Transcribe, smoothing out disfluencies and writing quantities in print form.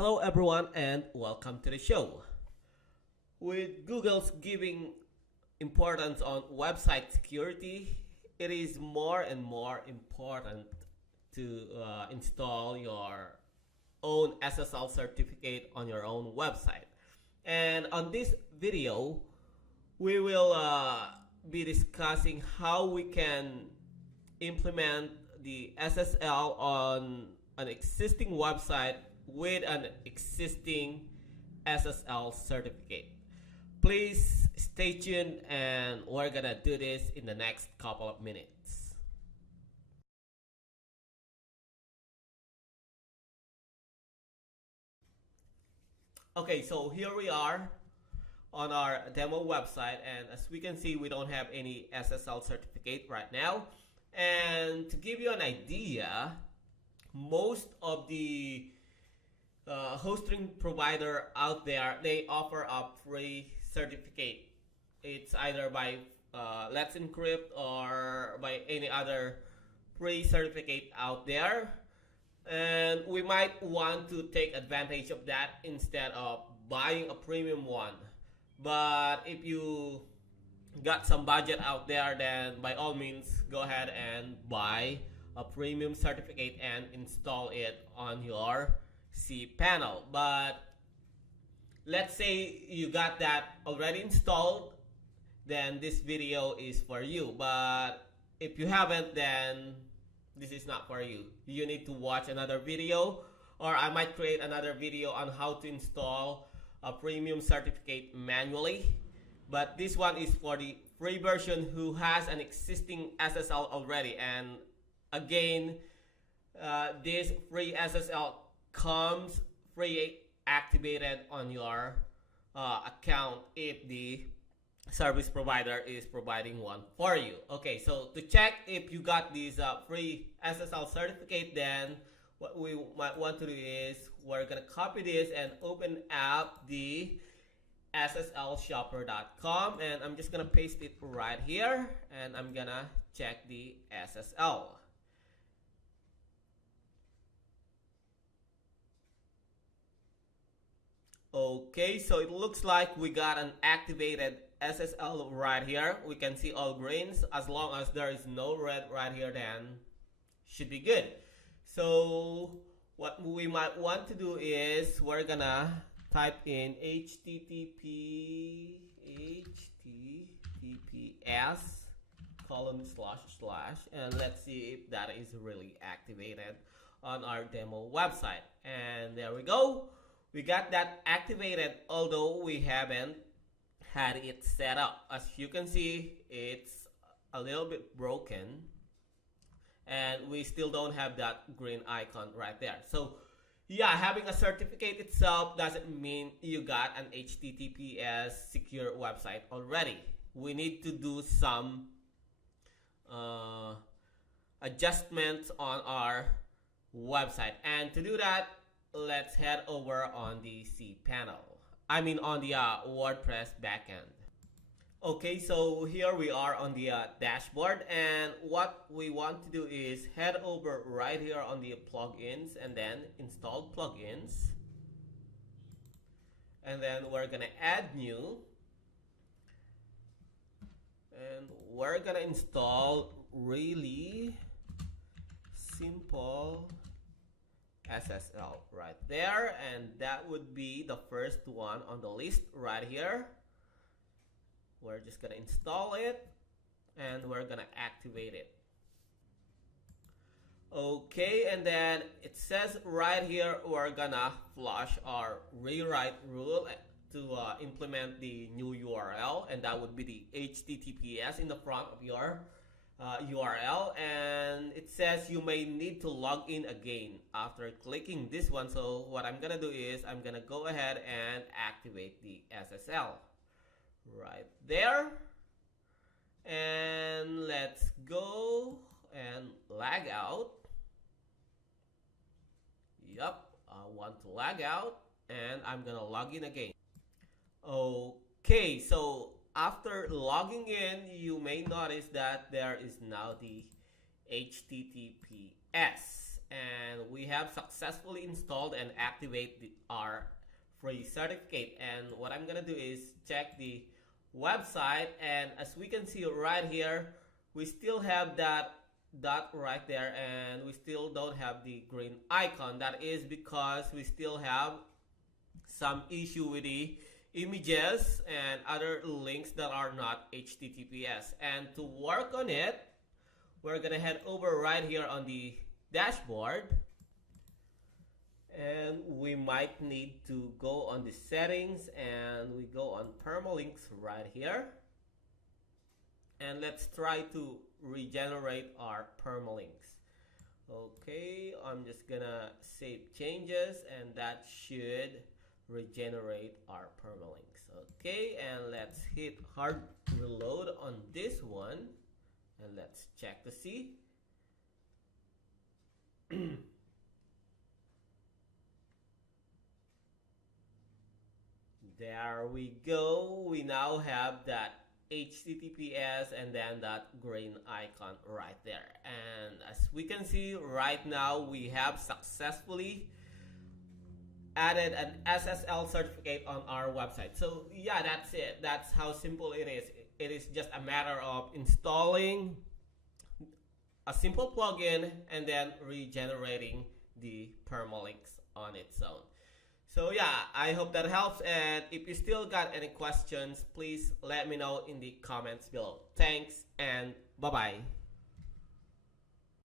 Hello everyone and welcome to the show. With Google's giving importance on website security, it is more and more important to install your own SSL certificate on your own website. And on this video, we will be discussing how we can implement the SSL on an existing website with an existing SSL certificate. Please stay tuned and we're gonna do this in the next couple of minutes. Okay, so here we are on our demo website, and as we can see, we don't have any SSL certificate right now. And to give you an idea, most of the hosting provider out there, they offer a free certificate. It's either by Let's Encrypt or by any other free certificate out there, and we might want to take advantage of that instead of buying a premium one. But if you got some budget out there, then by all means go ahead and buy a premium certificate and install it on your cPanel. But let's say you got that already installed, then this video is for you. But if you haven't, then this is not for you. You need to watch another video, or I might create another video on how to install a premium certificate manually. But this one is for the free version who has an existing SSL already. And again, this free SSL comes free activated on your account if the service provider is providing one for you. Okay, so to check if you got this free SSL certificate, then what we might want to do is we're gonna copy this and open up the sslshopper.com, and I'm just gonna paste it right here, and I'm gonna check the SSL. Okay, so it looks like we got an activated SSL right here. We can see all greens. As long as there is no red right here, then should be good. So what we might want to do is we're gonna type in https:// and let's see if that is really activated on our demo website. And there we go. We got that activated, although we haven't had it set up. As you can see, it's a little bit broken, and we still don't have that green icon right there. So yeah, having a certificate itself doesn't mean you got an HTTPS secure website already. We need to do some adjustments on our website, and to do that, let's head over on the cPanel. I mean on the WordPress backend. Okay, so here we are on the dashboard, and what we want to do is head over right here on the plugins and then install plugins. And then we're gonna add new, and we're gonna install really simple SSL right there, and that would be the first one on the list right here. We're just gonna install it and we're gonna activate it. Okay, and then it says right here we're gonna flush our rewrite rule to implement the new URL, and that would be the HTTPS in the front of your URL, and it says you may need to log in again after clicking this one. So what I'm gonna do is I'm gonna go ahead and activate the SSL right there, and let's go and lag out. Yep, I want to lag out, and I'm gonna log in again. Okay, so after logging in, you may notice that there is now the HTTPS, and we have successfully installed and activate our free certificate. And what I'm gonna do is check the website, and as we can see right here, we still have that dot right there, and we still don't have the green icon. That is because we still have some issue with the images and other links that are not HTTPS. And to work on it, we're gonna head over right here on the dashboard, and we might need to go on the settings, and we go on permalinks right here, and let's try to regenerate our permalinks. Okay, I'm just gonna save changes, and that should regenerate our permalinks. Okay, and let's hit hard reload on this one, and let's check to see. There we go. We now have that HTTPS and then that green icon right there. And as we can see right now, we have successfully added an SSL certificate on our website. So yeah, that's it. That's how simple it is. It is just a matter of installing a simple plugin and then regenerating the permalinks on its own. So yeah, I hope that helps, and if you still got any questions, please let me know in the comments below. Thanks, and bye-bye.